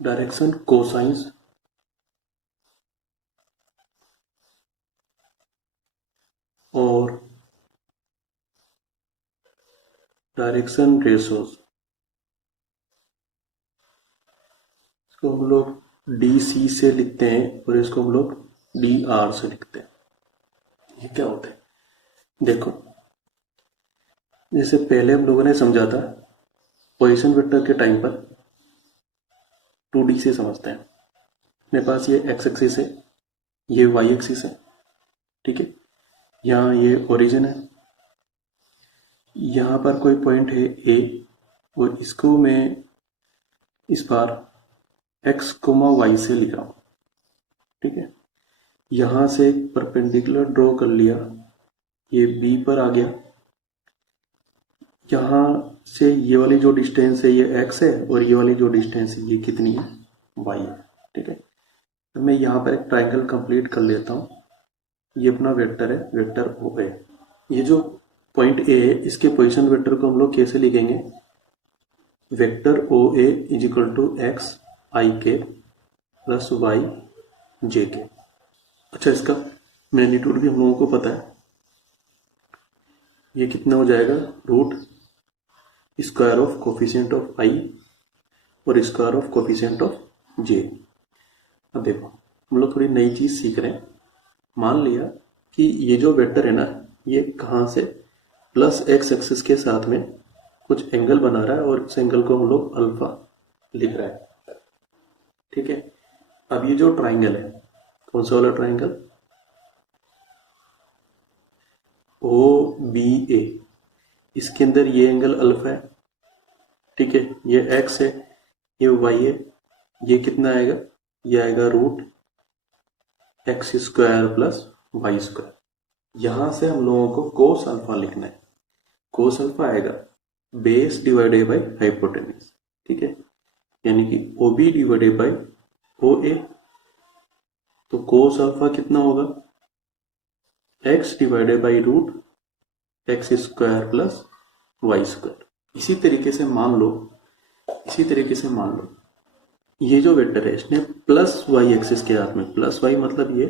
Direction cosines और direction ratios, इसको हम लोग डी सी से लिखते हैं और इसको हम लोग डी आर से लिखते हैं। ये क्या होता है देखो, जैसे पहले हम लोगों ने समझा था पोजीशन वेक्टर के टाइम पर 2D से समझते हैं। अपने पास ये एक्स एक्सिस है, ये वाई एक्सिस है, ठीक है। यहाँ ये ओरिजिन है, यहाँ पर कोई पॉइंट है ए और इसको मैं इस बार एक्स कोमा वाई से लिख रहा हूँ, ठीक है। यहाँ से एक परपेंडिकुलर ड्रॉ कर लिया, ये बी पर आ गया। यहाँ से ये वाली जो डिस्टेंस है ये एक्स है और ये वाली जो डिस्टेंस है ये कितनी है, वाई है, ठीक है। तो मैं यहाँ पर एक ट्राइंगल कंप्लीट कर लेता हूँ। ये अपना वेक्टर है, वेक्टर ओ ए। ये जो पॉइंट ए है इसके पोजीशन वेक्टर को हम लोग कैसे लिखेंगे, vector O A is equal to X I के प्लस वाई जे के। अच्छा, इसका मैग्नीट्यूड भी हम लोगों को पता है, ये कितना हो जाएगा, root square of coefficient of I और square of coefficient of J. अब देखो हम लोग थोड़ी नई चीज सीख रहे हैं। मान लिया कि ये जो वेक्टर है ना, ये कहाँ से प्लस एक्स एक्सिस के साथ में कुछ एंगल बना रहा है और इस एंगल को हम लोग अल्फा लिख रहे हैं, ठीक है। अब ये जो ट्राइंगल है, कौन सा वाला ट्राइंगल, ओ बी ए, इसके अंदर ये एंगल अल्फा है, ठीक है। ये एक्स है, ये वाई है, ये कितना आएगा, ये आएगा root x square plus Y square. यहां से हम लोगों को कोस अल्फा लिखना है। कोस अल्फा आएगा बेस डिवाइडेड बाई हाइपोटेन्यूज, ठीक है, यानी कि O B divided by O A. तो कोस अल्फा कितना होगा, X divided by root x square plus Y square. इसी तरीके से मान लो ये जो वेक्टर है इसने प्लस वाई एक्सिस के साथ में, प्लस वाई मतलब ये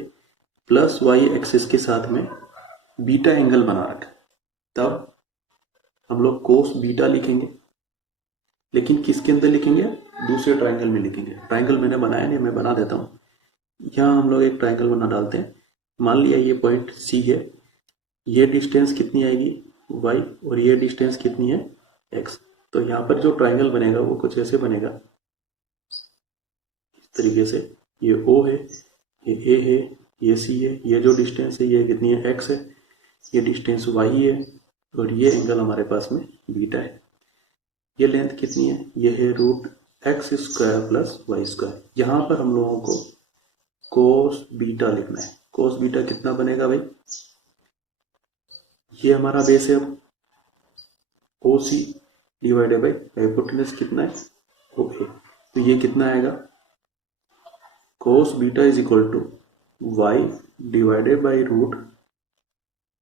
प्लस वाई एक्सिस के साथ में बीटा एंगल बना रखा है, तब हम लोग कोस बीटा लिखेंगे। लेकिन किसके अंदर लिखेंगे, दूसरे ट्राइंगल में लिखेंगे। ट्राइंगल मैंने बनाया नहीं, मैं बना देता हूँ। यहाँ हम लोग एक ट्राइंगल बना डालते हैं। मान लिया ये पॉइंट सी है, ये डिस्टेंस कितनी आएगी, y, और ये डिस्टेंस कितनी है, x। तो यहाँ पर जो ट्राइंगल बनेगा वो कुछ ऐसे बनेगा, इस तरीके से। ये O है, ये A है, ये C है, ये जो डिस्टेंस है ये कितनी है, x है, ये डिस्टेंस y है और ये एंगल हमारे पास में बीटा है। ये लेंथ कितनी है, ये है root x square plus Y square. यहाँ पर हम लोगों को कोस बीटा लिखना है। कोस बीटा कितना बनेगा भाई, ये हमारा बेस है। अब O C divided by hypotenuse कितना है, ओ ए। तो ये कितना आएगा, cos beta is equal to y divided by root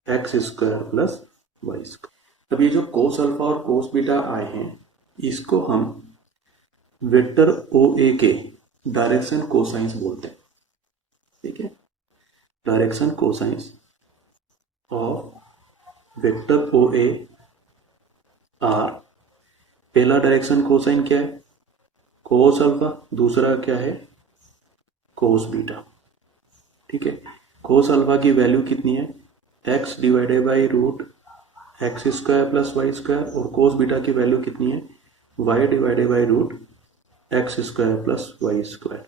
x square plus Y square. अब ये जो कोस अल्फा और कोस बीटा आए हैं, इसको हम वेक्टर ओ ए के डायरेक्शन कोसाइंस बोलते हैं, ठीक है। Direction cosines of vector O A R, पहला डायरेक्शन कोसाइन क्या है, कोस अल्फा, दूसरा क्या है, कोस बीटा, ठीक है। कोस अल्फा की वैल्यू कितनी है, x divided by root x square plus Y square, और कोस बीटा की वैल्यू कितनी है, y divided by root x square plus Y square.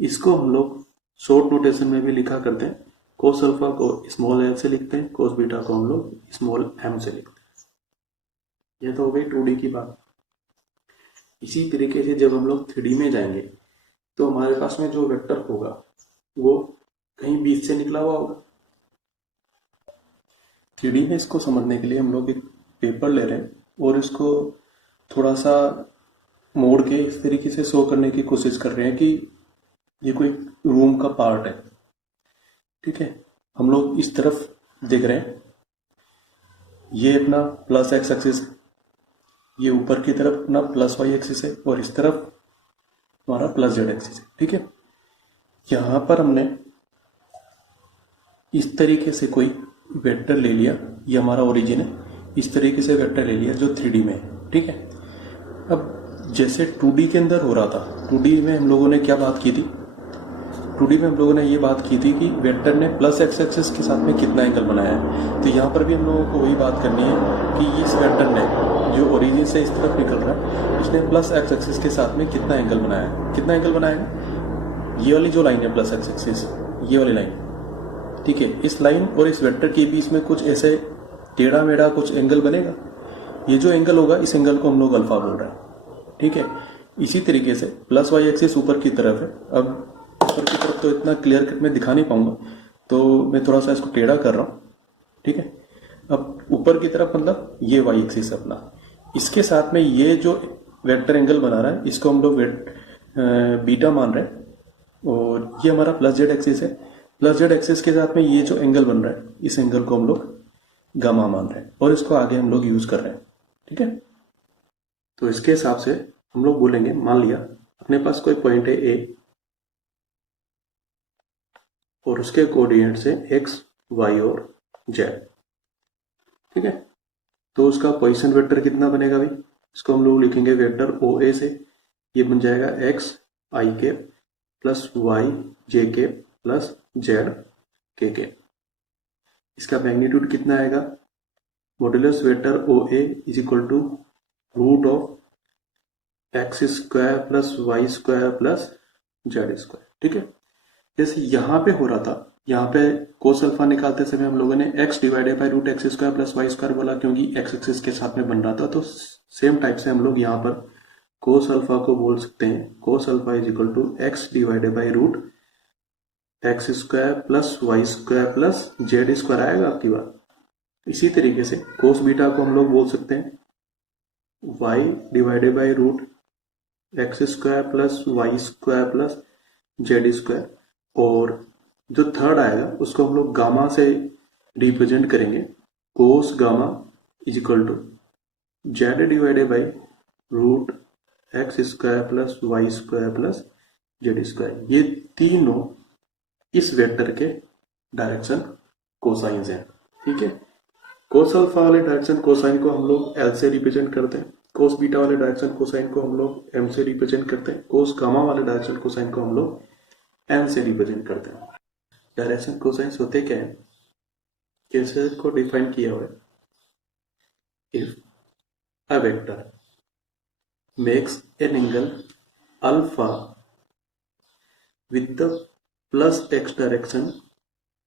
इसको हम लोग शॉर्ट नोटेशन में भी लिखा करते हैं। कोस अल्फा को स्मॉल एल से लिखते हैं, कोस बीटा को हम लोग स्मॉल एम से लिखते हैं। यह तो हो गई 2D की बात। इसी तरीके से जब हम लोग 3D में जाएंगे तो हमारे पास में जो वेक्टर होगा वो कहीं बीच से निकला हुआ होगा। 3D में इसको समझने के लिए हम लोग एक पेपर ले रहे हैं और इसको थोड़ा सा मोड़ के इस तरीके से शो करने की कोशिश कर रहे हैं कि ये कोई रूम का पार्ट है, ठीक है। हम लोग इस तरफ देख रहे हैं, ये अपना प्लस एक्स एक्सिस है, ये ऊपर की तरफ अपना प्लस वाई एक्सिस है, और इस तरफ हमारा प्लस जेड एक्सिस है। ठीक है, यहां पर हमने इस तरीके से कोई वेक्टर ले लिया, ये हमारा ओरिजिन है, इस तरीके से वेक्टर ले लिया जो 3D में है। ठीक है, अब जैसे 2D के अंदर हो रहा था, 2D में हम लोगों ने क्या बात की थी, 2D में हम लोगों ने ये बात की थी कि वेक्टर ने प्लस एक्स एक्सिस के साथ में कितना एंगल बनाया है। तो यहाँ पर भी हम लोगों को वही बात करनी है कि इस वेक्टर ने जो ओरिजिन से इस तरफ निकल रहा है, इसने प्लस एक्स एक्सिस के साथ में कितना एंगल बनाया है। कितना एंगल बनाया है, ये वाली जो लाइन है प्लस एक्स एक्सिस, ये वाली लाइन। ठीक है, इस लाइन और इस वेक्टर के बीच में कुछ ऐसे टेढ़ा मेढ़ा कुछ एंगल बनेगा। ये जो एंगल होगा, इस एंगल को हम लोग अल्फा बोल रहे हैं। ठीक है, इसी तरीके से प्लस वाई एक्सिस ऊपर की तरफ है। अब ऊपर की तरफ तो इतना क्लियर कट में दिखा नहीं पाऊंगा, तो मैं थोड़ा सा इसको टेढ़ा कर रहा हूं। ठीक है, अब ऊपर की तरफ मतलब ये वाई एक्सिस अपना, इसके साथ में ये जो वेक्टर एंगल बना रहा है, इसको हम लोग बीटा मान रहे हैं, और ये हमारा प्लस जेड एक्सिस है। प्लस जेड एक्सिस के साथ में ये जो एंगल बन रहा है, इस एंगल को हम लोग गामा मान रहे हैं, और इसको आगे हम लोग यूज कर रहे हैं। ठीक है, तो इसके हिसाब से हम लोग बोलेंगे, मान लिया अपने पास कोई पॉइंट है ए, और उसके कोऑर्डिनेट्स है एक्स, वाई और जेड। ठीक है, तो उसका पोजीशन वेक्टर कितना बनेगा भाई, इसको हम लोग लिखेंगे वेक्टर ओ ए से, ये बन जाएगा एक्स आई के प्लस वाई जे के प्लस जेड के। इसका मैग्नीट्यूड कितना आएगा, modulus vector O A is equal to root of x square plus Y square plus Z square. ठीक है, जैसे यहां पे हो रहा था, यहाँ पे कोस अल्फा निकालते समय हम लोगों ने x divided by root x square plus Y square बोला, क्योंकि x एक्सिस के साथ में बन रहा था। तो सेम टाइप से हम लोग यहाँ पर कोस अल्फा को बोल सकते हैं, cos alpha is equal to x divided by root x square plus Y square plus Z square आएगा आपकी बात। इसी तरीके से कोस बीटा को हम लोग बोल सकते हैं y divided by root x square plus Y square plus Z square, और जो थर्ड आएगा उसको हम लोग गामा से रिप्रेजेंट करेंगे, cos gamma is equal to z divided by root x square plus Y square plus Z square. ये तीनों इस वेक्टर के डायरेक्शन कोसाइंस हैं। ठीक है, कोस अल्फा वाले डायरेक्शन कोसाइन को हम लोग एल से रिप्रेजेंट करते हैं, कोस बीटा वाले डायरेक्शन कोसाइन को हम लोग एम से रिप्रेजेंट करते हैं, कोस गामा वाले डायरेक्शन कोसाइन को हम लोग एन से रिप्रेजेंट करते हैं। डायरेक्शन कोसाइंस होते क्या है, कैसे को डिफाइन किया हुआ है, if a vector makes an angle alpha with the plus x direction,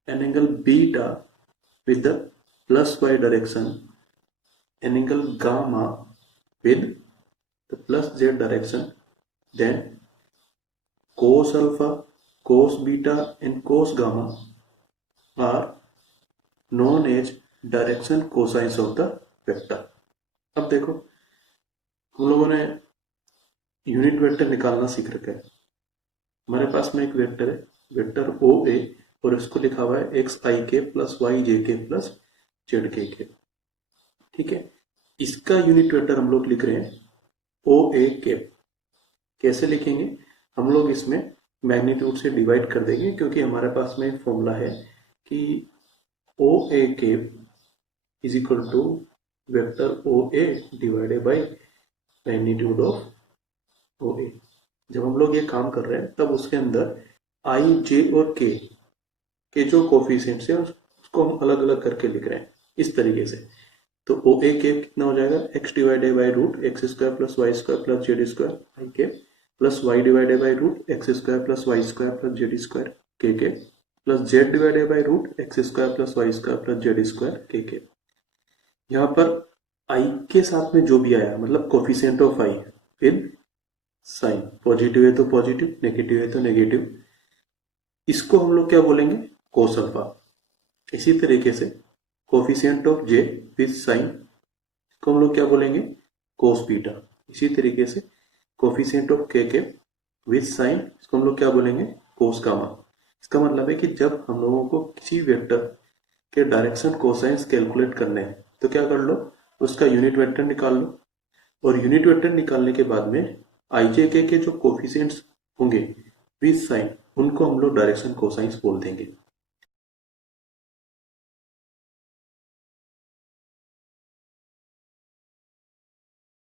an angle beta with the plus y direction, an angle gamma with the plus z direction, then cos alpha, cos beta and cos gamma are known as direction cosines of the vector। अब देखो, हम लोगों ने unit vector निकालना सीख रखा है। हमारे पास में एक वेक्टर है, वेक्टर ओ ए, और इसको लिखा हुआ है एक्स आई के प्लस वाई जे के प्लस जेड के। ठीक है, इसका यूनिट वेक्टर हम लोग लिख रहे हैं ओ ए कैप। कैसे लिखेंगे, हम लोग इसमें मैग्नीट्यूड से डिवाइड कर देंगे, क्योंकि हमारे पास में एक फॉर्मूला है कि O A cap is equal to vector O A divided by magnitude of O A. जब हम लोग ये काम कर रहे हैं तब उसके अंदर आई जे और के जो कोफिशिएंट्स हैं उसको हम अलग अलग करके लिख रहे हैं इस तरीके से। तो ओ ए के कितना हो जाएगा, X divided by root x square plus Y square plus Z square I के plus Y divided by root x square plus Y square plus Z square के plus Z divided by root x square plus Y square plus Z square के। यहाँ पर आई के साथ में जो भी आया मतलब कोफिशिएंट ऑफ आई फिर साइन, पॉजिटिव है तो पॉजिटिव, नेगेटिव है तो नेगेटिव, इसको हम लोग क्या बोलेंगे, कोस अल्फा। इसी तरीके से coefficient of j with sine को हम लोग क्या बोलेंगे, कोस बीटा। इसी तरीके से कोफिशिएंट ऑफ के विद साइन इसको हम लोग क्या बोलेंगे, कोस गामा। इसका मतलब है कि जब हम लोगों को किसी वेक्टर के डायरेक्शन कोसाइंस कैलकुलेट करने हैं तो क्या कर लो, उसका यूनिट वेक्टर निकाल लो, और यूनिट वेक्टर निकालने के बाद में आई जे के जो कोफिशिएंट्स होंगे विथ साइन उनको हम लोग डायरेक्शन कोसाइंस बोल देंगे।